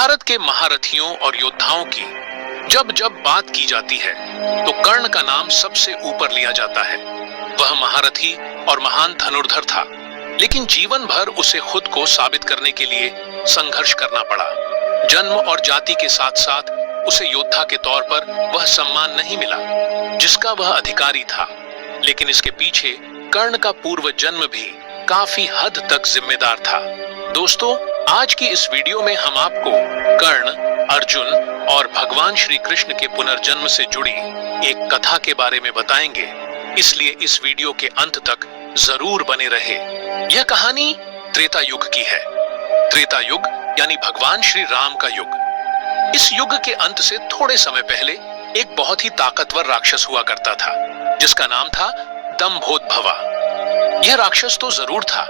महाभारत के महारथियों और योद्धाओं की जब जब बात की जाती है तो कर्ण का नाम सबसे ऊपर लिया जाता है। वह महारथी और महान धनुर्धर था, लेकिन जीवन भर उसे खुद को साबित करने के लिए संघर्ष करना पड़ा। जन्म और जाति के साथ साथ उसे योद्धा के तौर पर वह सम्मान नहीं मिला जिसका वह अधिकारी था, लेकिन इसके पीछे कर्ण का पूर्व जन्म भी काफी हद तक जिम्मेदार था। दोस्तों, आज की इस वीडियो में हम आपको कर्ण, अर्जुन और भगवान श्री कृष्ण के पुनर्जन्म से जुड़ी एक कथा के बारे में बताएंगे, इसलिए इस वीडियो के अंत तक जरूर बने रहे। यह कहानी त्रेता युग की है। त्रेता युग यानी भगवान श्री राम का युग। इस युग के अंत से थोड़े समय पहले एक बहुत ही ताकतवर राक्षस हुआ करता था जिसका नाम था दंभोदभवा। यह राक्षस तो जरूर था,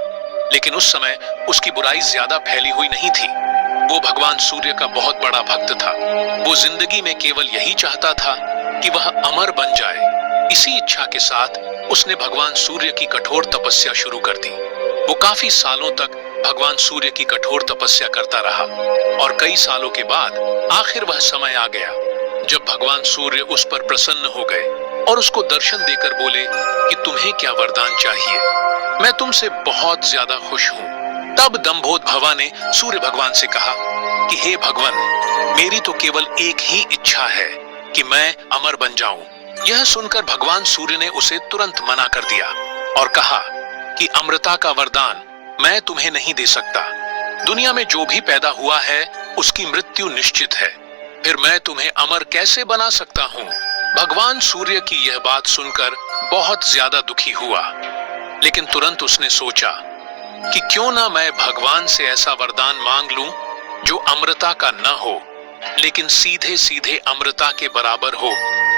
लेकिन उस समय उसकी बुराई ज्यादा फैली हुई नहीं थी। वो भगवान सूर्य का बहुत बड़ा भक्त था। वो जिंदगी में केवल यही चाहता था कि वह अमर बन जाए। इसी इच्छा के साथ उसने भगवान सूर्य की कठोर तपस्या शुरू कर दी। वो काफी सालों तक भगवान सूर्य की कठोर तपस्या करता रहा और कई सालों के बाद आखिर वह समय आ गया जब भगवान सूर्य उस पर प्रसन्न हो गए और उसको दर्शन देकर बोले कि तुम्हें क्या वरदान चाहिए, मैं तुमसे बहुत ज्यादा खुश हूँ। तब दंभोदभवा ने सूर्य भगवान से कहा कि हे भगवान, मेरी तो केवल एक ही इच्छा है कि मैं अमर बन जाऊं। यह सुनकर भगवान सूर्य ने उसे तुरंत मना कर दिया और कहा कि अमरता का वरदान मैं तुम्हें नहीं दे सकता। दुनिया में जो भी पैदा हुआ है उसकी मृत्यु निश्चित है, फिर मैं तुम्हें अमर कैसे बना सकता हूँ। भगवान सूर्य की यह बात सुनकर बहुत ज्यादा दुखी हुआ, लेकिन तुरंत उसने सोचा कि क्यों ना मैं भगवान से ऐसा वरदान मांग लूं जो अमरता का न हो, लेकिन सीधे सीधे अमरता के बराबर हो।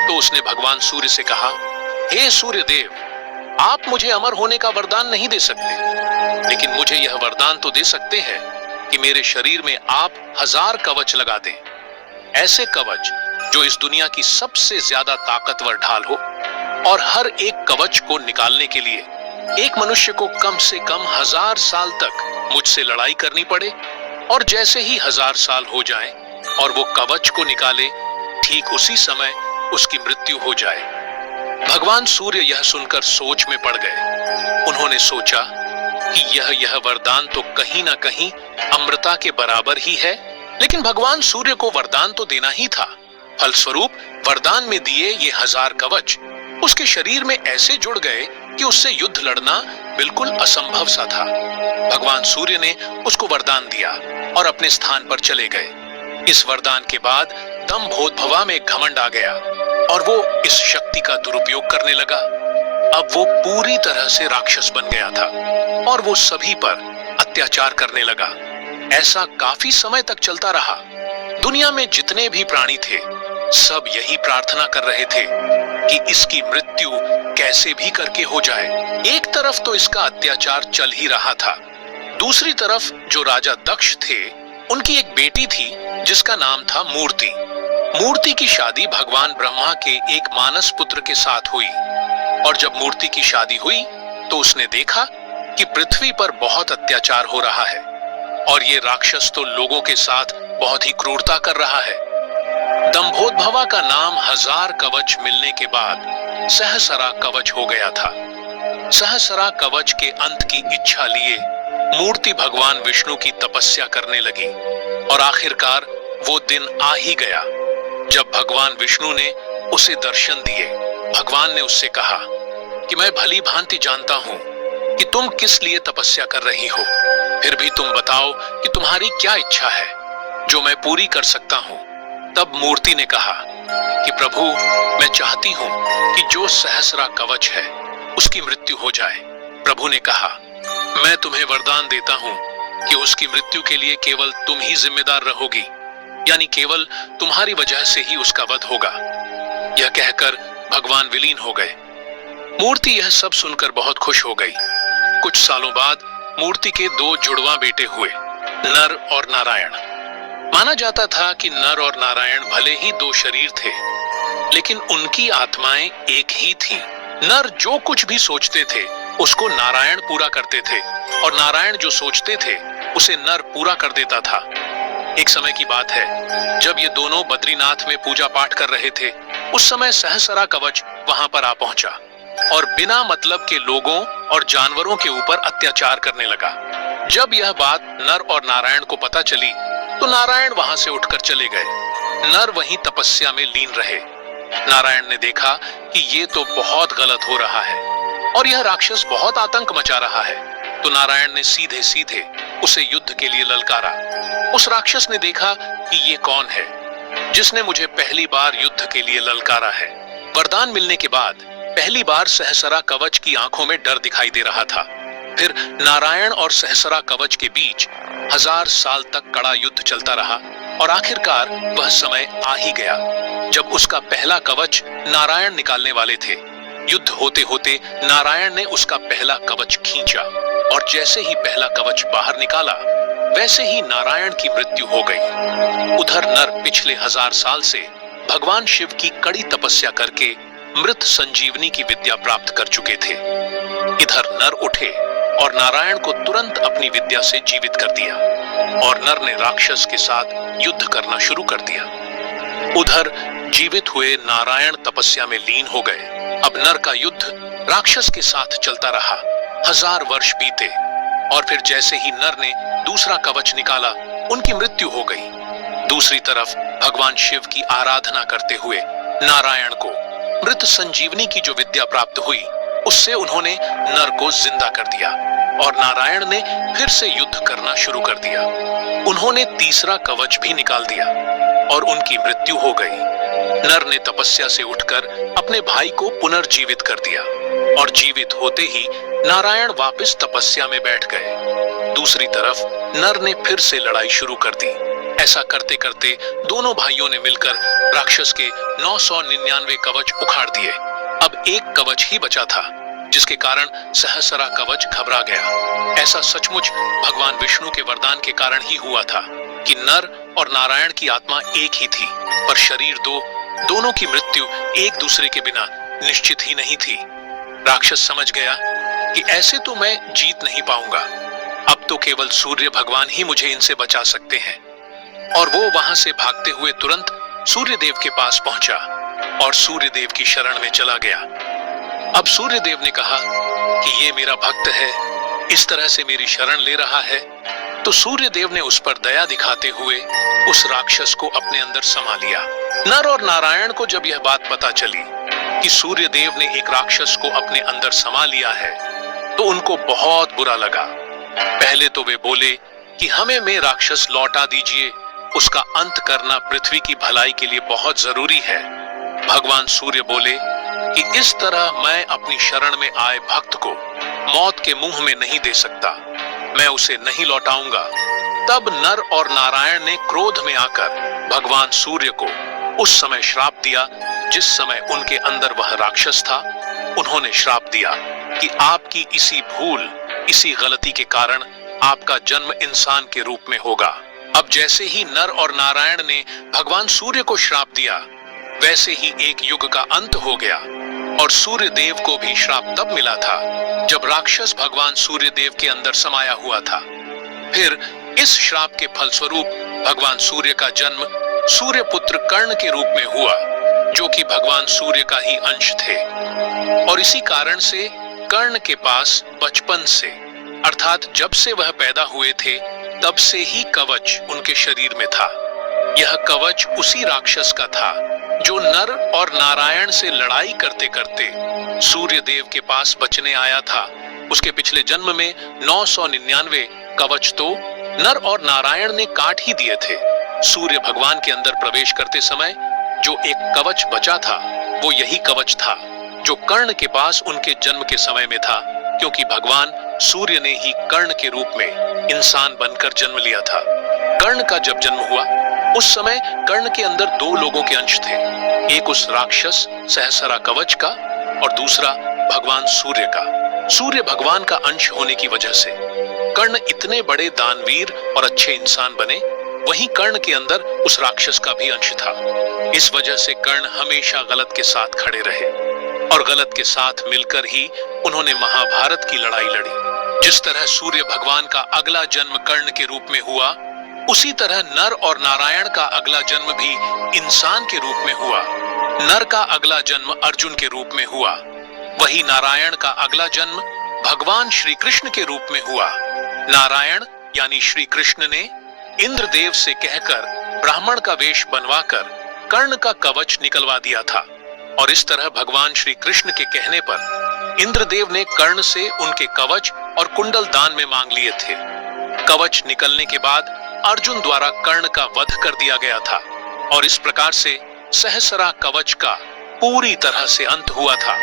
तो उसने भगवान सूर्य से कहा, हे सूर्य देव, आप मुझे अमर होने का वरदान नहीं दे सकते, लेकिन मुझे यह वरदान तो दे सकते हैं कि मेरे शरीर में आप 1000 कवच लगा दें। ऐसे कवच जो इस दुनिया की सबसे ज्यादा ताकतवर ढाल हो, और हर एक कवच को निकालने के लिए एक मनुष्य को कम से कम 1000 साल तक मुझसे लड़ाई करनी पड़े, और जैसे ही 1000 साल हो जाएं और वो कवच को निकाले, ठीक उसी समय उसकी मृत्यु हो जाए। भगवान सूर्य यह सुनकर सोच में पड़ गए। उन्होंने सोचा कि यह वरदान तो कहीं ना कहीं अमरता के बराबर ही है, लेकिन भगवान सूर्य को वरदान तो देना ही था। फलस्वरूप वरदान में दिए ये 1000 कवच उसके शरीर में ऐसे जुड़ गए कि उससे युद्ध लड़ना बिल्कुल असंभव सा था। भगवान सूर्य ने उसको वरदान दिया और अपने स्थान पर चले गए। इस वरदान के बाद दंभोदभवा में घमंड आ गया और वो इस शक्ति का दुरुपयोग करने लगा। अब वो पूरी तरह से राक्षस बन गया था और वो सभी पर अत्याचार करने लगा। ऐसा काफी समय तक चलता रहा। दुनिया में जितने भी प्राणी थे सब यही प्रार्थना कर रहे थे कि इसकी मृत्यु कैसे भी करके हो जाए। एक तरफ तो इसका अत्याचार चल ही रहा था, दूसरी तरफ जो राजा दक्ष थे उनकी एक बेटी थी जिसका नाम था मूर्ति। मूर्ति की शादी भगवान ब्रह्मा के एक मानस पुत्र के साथ हुई, और जब मूर्ति की शादी हुई तो उसने देखा कि पृथ्वी पर बहुत अत्याचार हो रहा है और ये राक्षस तो लोगों के साथ बहुत ही क्रूरता कर रहा है। दंभोदभवा का नाम 1000 कवच मिलने के बाद सहस्रा कवच हो गया था। सहस्रा कवच के अंत की इच्छा लिए मूर्ति भगवान विष्णु की तपस्या करने लगी, और आखिरकार वो दिन आ ही गया जब भगवान विष्णु ने उसे दर्शन दिए। भगवान ने उससे कहा कि मैं भली भांति जानता हूं कि तुम किस लिए तपस्या कर रही हो, फिर भी तुम बताओ कि तुम्हारी क्या इच्छा है जो मैं पूरी कर सकता हूं। तब मूर्ति ने कहा कि प्रभु, मैं चाहती हूं कि जो सहस्रा कवच है उसकी मृत्यु हो जाए। प्रभु ने कहा, मैं तुम्हें वरदान देता हूं कि उसकी मृत्यु के लिए केवल तुम ही जिम्मेदार रहोगी, यानी केवल तुम्हारी वजह से ही उसका वध होगा। यह कहकर भगवान विलीन हो गए। मूर्ति यह सब सुनकर बहुत खुश हो गई। कुछ सालों बाद मूर्ति के 2 जुड़वा बेटे हुए, नर और नारायण। माना जाता था कि नर और नारायण भले ही 2 शरीर थे, लेकिन उनकी आत्माएं एक ही थीं। नर जो कुछ भी सोचते थे उसको नारायण पूरा करते थे, और नारायण जो सोचते थे उसे नर पूरा कर देता था। एक समय की बात है जब ये दोनों बद्रीनाथ में पूजा पाठ कर रहे थे। उस समय सहस्रा कवच वहां पर आ पहुंचा और बिना मतलब के लोगों और जानवरों के ऊपर अत्याचार करने लगा। जब यह बात नर और नारायण को पता चली तो नारायण वहां से उठकर चले गए। नर वहीं तपस्या में लीन रहे। नारायण ने देखा कि ये तो बहुत गलत हो रहा है और यह राक्षस बहुत आतंक मचा रहा है, तो नारायण ने सीधे सीधे उसे युद्ध के लिए ललकारा। उस राक्षस ने देखा कि ये कौन है जिसने मुझे पहली बार युद्ध के लिए ललकारा है। वरदान मिलने के बाद पहली बार सहस्रा कवच की आंखों में डर दिखाई दे रहा था। फिर नारायण और सहस्रा कवच के बीच 1000 साल तक कड़ा युद्ध चलता रहा और आखिरकार वह समय आ ही गया जब उसका पहला कवच नारायण निकालने वाले थे। युद्ध होते होते नारायण ने उसका पहला कवच खींचा और जैसे ही पहला कवच बाहर निकाला वैसे ही नारायण की मृत्यु हो गई। उधर नर पिछले 1000 साल से भगवान शिव की कड़ी तपस्या करके मृत संजीवनी की विद्या प्राप्त कर चुके थे। इधर नर उठे और नारायण को तुरंत अपनी विद्या से जीवित कर दिया और नर ने राक्षस के साथ युद्ध करना शुरू कर दिया। उधर जीवित हुए नारायण तपस्या में लीन हो गए। अब नर का युद्ध राक्षस के साथ चलता रहा। 1000 वर्ष बीते और फिर जैसे ही नर ने दूसरा कवच निकाला उनकी मृत्यु हो गई। दूसरी तरफ भगवान शिव की आराधना करते हुए नारायण को मृत संजीवनी की जो विद्या प्राप्त हुई उससे उन्होंने नर को जिंदा कर दिया और नारायण ने फिर से युद्ध करना शुरू कर दिया। उन्होंने तीसरा कवच भी निकाल दिया और उनकी मृत्यु हो गई। नर ने तपस्या से उठकर अपने भाई को पुनर्जीवित कर दिया और जीवित होते ही नारायण वापस तपस्या में बैठ गए। दूसरी तरफ नर ने फिर से लड़ाई शुरू कर दी। ऐसा करते करते दोनों भाइयों ने मिलकर राक्षस के 999 कवच उखाड़ दिए। अब एक कवच ही बचा था जिसके कारण सहस्रा कवच घबरा गया। ऐसा सचमुच भगवान विष्णु के वरदान के कारण ही हुआ था कि नर और नारायण की आत्मा एक ही थी, पर शरीर दोनों की मृत्यु एक दूसरे के बिना निश्चित ही नहीं थी। राक्षस समझ गया कि ऐसे तो मैं जीत नहीं पाऊंगा, अब तो केवल सूर्य भगवान ही मुझे इनसे बचा सकते हैं। और वो वहां से भागते हुए तुरंत सूर्य देव के पास पहुंचा और सूर्य देव की शरण में चला गया। अब सूर्य देव ने कहा कि ये मेरा भक्त है, इस तरह से मेरी शरण ले रहा है, तो सूर्य देव ने उस पर दया दिखाते हुए उस राक्षस को अपने अंदर समा लिया। नर और नारायण को जब यह बात पता चली कि सूर्य देव ने एक राक्षस को अपने अंदर समा लिया है तो उनको बहुत बुरा लगा। पहले तो वे बोले कि हमें में राक्षस लौटा दीजिए, उसका अंत करना पृथ्वी की भलाई के लिए बहुत जरूरी है। भगवान सूर्य बोले कि इस तरह मैं अपनी शरण में आए भक्त को मौत के मुंह में नहीं दे सकता, मैं उसे नहीं लौटाऊंगा। तब नर और नारायण ने क्रोध में आकर भगवान सूर्य को उस समय श्राप दिया जिस समय उनके अंदर वह राक्षस था। उन्होंने श्राप दिया कि आपकी इसी भूल, इसी गलती के कारण आपका जन्म इंसान के रूप में होगा। अब जैसे ही नर और नारायण ने भगवान सूर्य को श्राप दिया वैसे ही एक युग का अंत हो गया और सूर्य देव को भी श्राप तब मिला था जब राक्षस भगवान सूर्य देव के अंदर समाया हुआ था। फिर इस श्राप के फलस्वरूप भगवान सूर्य का जन्म सूर्य पुत्र कर्ण के रूप में हुआ, जो कि भगवान सूर्य का ही अंश थे। और इसी कारण से कर्ण के पास बचपन से, अर्थात जब से वह पैदा हुए थे तब से ही कवच उनके शरीर में था। यह कवच उसी राक्षस का था जो नर और नारायण से लड़ाई करते करते सूर्य देव के पास बचने आया था। उसके पिछले जन्म में 999 कवच तो नर और नारायण ने काट ही दिए थे। सूर्य भगवान के अंदर प्रवेश करते समय जो एक कवच बचा था वो यही कवच था जो कर्ण के पास उनके जन्म के समय में था, क्योंकि भगवान सूर्य ने ही कर्ण के रूप में इंसान बनकर जन्म लिया था। कर्ण का जब जन्म हुआ उस समय कर्ण के अंदर 2 लोगों के अंश थे, एक उस राक्षस सहस्रा कवच का और दूसरा भगवान सूर्य का। सूर्य भगवान का अंश होने की वजह से कर्ण इतने बड़े दानवीर और अच्छे इंसान बने, वहीं कर्ण के अंदर उस राक्षस का भी अंश था। इस वजह से कर्ण हमेशा गलत के साथ खड़े रहे और गलत के साथ मिलकर ही उन्होंने महाभारत की लड़ाई लड़ी। जिस तरह सूर्य भगवान का अगला जन्म कर्ण के रूप में हुआ, उसी तरह नर और नारायण का अगला जन्म भी इंसान के रूप में हुआ। नर का अगला जन्म अर्जुन के रूप में हुआ, वही नारायण का अगला जन्म भगवान श्री कृष्ण के रूप में हुआ। नारायण यानी श्री कृष्ण ने इंद्रदेव से कहकर ब्राह्मण का वेश बनवाकर कर्ण का कवच निकलवा दिया था, और इस तरह भगवान श्री कृष्ण के कहने पर इंद्रदेव ने कर्ण से उनके कवच और कुंडल दान में मांग लिए थे। कवच निकलने के बाद अर्जुन द्वारा कर्ण का वध कर दिया गया था, और इस प्रकार से सहस्रा कवच का पूरी तरह से अंत हुआ था।